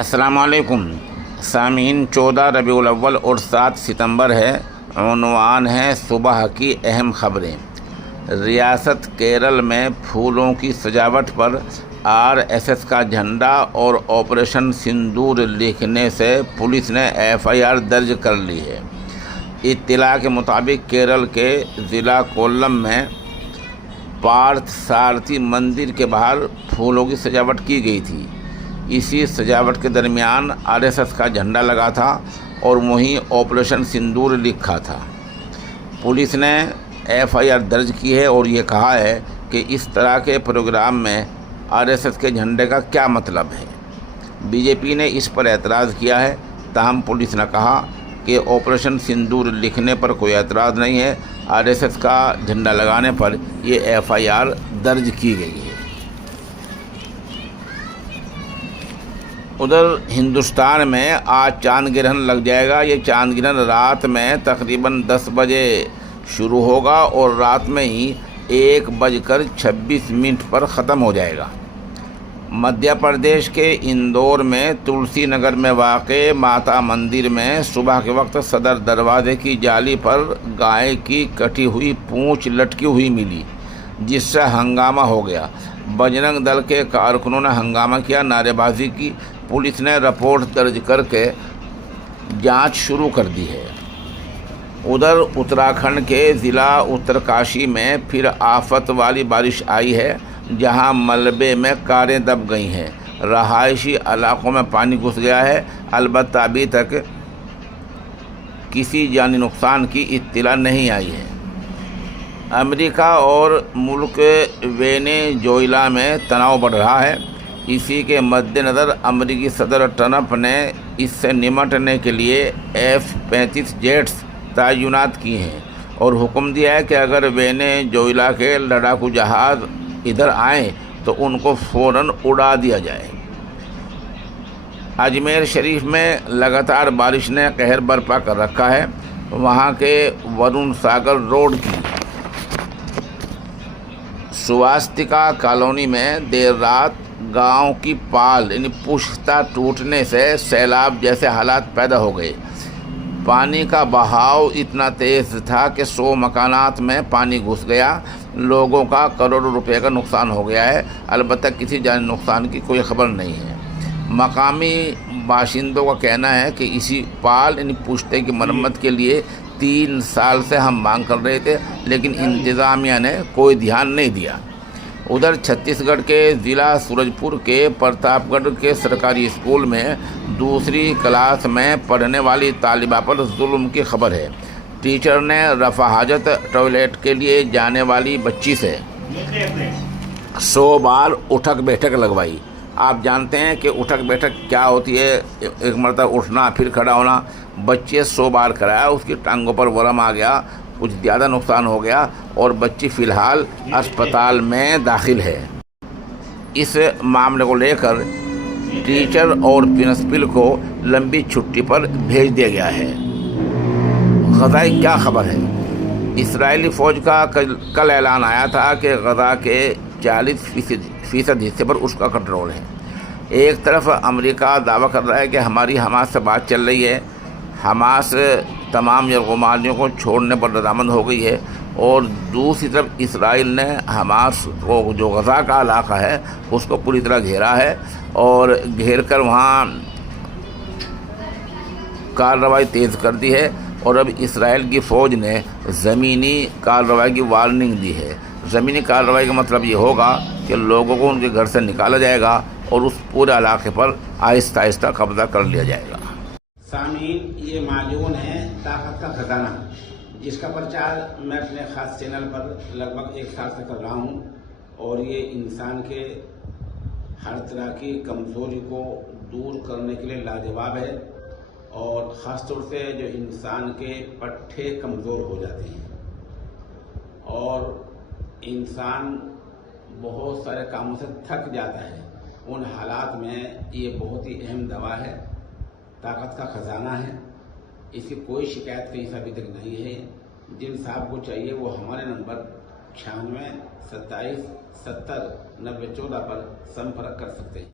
अस्सलामुअलैकुम सामीन। 14 रबीउल अव्वल और 7 सितंबर है। उन्वान है सुबह की अहम खबरें। रियासत केरल में फूलों की सजावट पर आरएसएस का झंडा और ऑपरेशन सिंदूर लिखने से पुलिस ने एफआईआर दर्ज कर ली है। इत्तला के मुताबिक केरल के ज़िला कोल्लम में पार्थ सारथी मंदिर के बाहर फूलों की सजावट की गई थी। इसी सजावट के दरमियान आरएसएस का झंडा लगा था और वहीं ऑपरेशन सिंदूर लिखा था। पुलिस ने एफआईआर दर्ज की है और ये कहा है कि इस तरह के प्रोग्राम में आरएसएस के झंडे का क्या मतलब है। बीजेपी ने इस पर एतराज़ किया है, ताहम पुलिस ने कहा कि ऑपरेशन सिंदूर लिखने पर कोई एतराज़ नहीं है। आरएसएस का झंडा लगाने पर ये एफआईआर दर्ज की गई है। उधर हिंदुस्तान में आज चांद ग्रहण लग जाएगा। ये चांद ग्रहण रात में तकरीबन 10 बजे शुरू होगा और रात में ही 1:26 पर ख़त्म हो जाएगा। मध्य प्रदेश के इंदौर में तुलसी नगर में वाक़े माता मंदिर में सुबह के वक्त सदर दरवाजे की जाली पर गाय की कटी हुई पूंछ लटकी हुई मिली, जिससे हंगामा हो गया। बजरंग दल के कारकुनों ने हंगामा किया, नारेबाजी की। पुलिस ने रिपोर्ट दर्ज करके जांच शुरू कर दी है। उधर उत्तराखंड के ज़िला उत्तरकाशी में फिर आफत वाली बारिश आई है, जहां मलबे में कारें दब गई हैं। रहायशी इलाकों में पानी घुस गया है। अलबत्ता अभी तक किसी जानी नुकसान की इत्तला नहीं आई है। अमेरिका और मुल्क वेनेजुएला में तनाव बढ़ रहा है। इसी के मद्देनज़र अमेरिकी सदर ट्रंप ने इससे निपटने के लिए F-35 जेट्स तैनात किए हैं और हुक्म दिया है कि अगर वेनेजुएला के लड़ाकू जहाज़ इधर आएँ तो उनको फ़ौरन उड़ा दिया जाए। अजमेर शरीफ में लगातार बारिश ने कहर बर्पा कर रखा है। वहाँ के वरुण सागर रोड की स्वास्तिका कॉलोनी में देर रात गांव की पाल यानी पुश्ता टूटने से सैलाब जैसे हालात पैदा हो गए। पानी का बहाव इतना तेज़ था कि 100 मकानात में पानी घुस गया। लोगों का करोड़ों रुपए का नुकसान हो गया है। अलबत्ता किसी जानी नुकसान की कोई खबर नहीं है। मकामी बाशिंदों का कहना है कि इसी पाल यानी पुश्ते की मरम्मत के लिए 3 साल से हम मांग कर रहे थे, लेकिन इंतज़ामिया ने कोई ध्यान नहीं दिया। उधर छत्तीसगढ़ के ज़िला सूरजपुर के प्रतापगढ़ के सरकारी स्कूल में दूसरी क्लास में पढ़ने वाली तालिबा पर जुल्म की खबर है। टीचर ने रफ़ा हाजत टॉयलेट के लिए जाने वाली बच्ची से 100 बार उठक बैठक लगवाई। आप जानते हैं कि उठक बैठक क्या होती है, एक मरतबा उठना फिर खड़ा होना। बच्चे 100 बार कराया, उसकी टांगों पर वरम आ गया, कुछ ज़्यादा नुकसान हो गया और बच्ची फ़िलहाल अस्पताल में दाखिल है। इस मामले को लेकर टीचर और प्रिंसिपल को लंबी छुट्टी पर भेज दिया गया है। गज़ा की क्या खबर है? इस्राएली फ़ौज का कल ऐलान आया था कि गज़ा के 40% हिस्से पर उसका कंट्रोल है। एक तरफ अमेरिका दावा कर रहा है कि हमारी हमास से बात चल रही है, हमास तमाम यरगुमानियों को छोड़ने पर रजामंद हो गई है, और दूसरी तरफ इसराइल ने हमास को जो गज़ा का इलाका है उसको पूरी तरह घेरा है और घेर कर वहाँ कार्रवाई तेज़ कर दी है। और अब इसराइल की फ़ौज ने ज़मीनी कार्रवाई की वार्निंग दी है। ज़मीनी कार्रवाई का मतलब ये होगा कि लोगों को उनके घर से निकाला जाएगा और उस पूरे इलाके पर आहिस्ता आहिस्ता कब्ज़ा कर लिया जाएगा। सामीन, ये माजून है ताकत का खजाना, जिसका प्रचार मैं अपने ख़ास चैनल पर लगभग 1 साल से कर रहा हूँ और ये इंसान के हर तरह की कमज़ोरी को दूर करने के लिए लाजवाब है। और ख़ास तौर से जो इंसान के पट्टे कमज़ोर हो जाते हैं और इंसान बहुत सारे कामों से थक जाता है, उन हालात में ये बहुत ही अहम दवा है, ताकत का ख़जाना है। इसकी कोई शिकायत कहीं से अभी तक नहीं है। जिन साहब को चाहिए वो हमारे नंबर 96 27 70 90 14 पर संपर्क कर सकते हैं।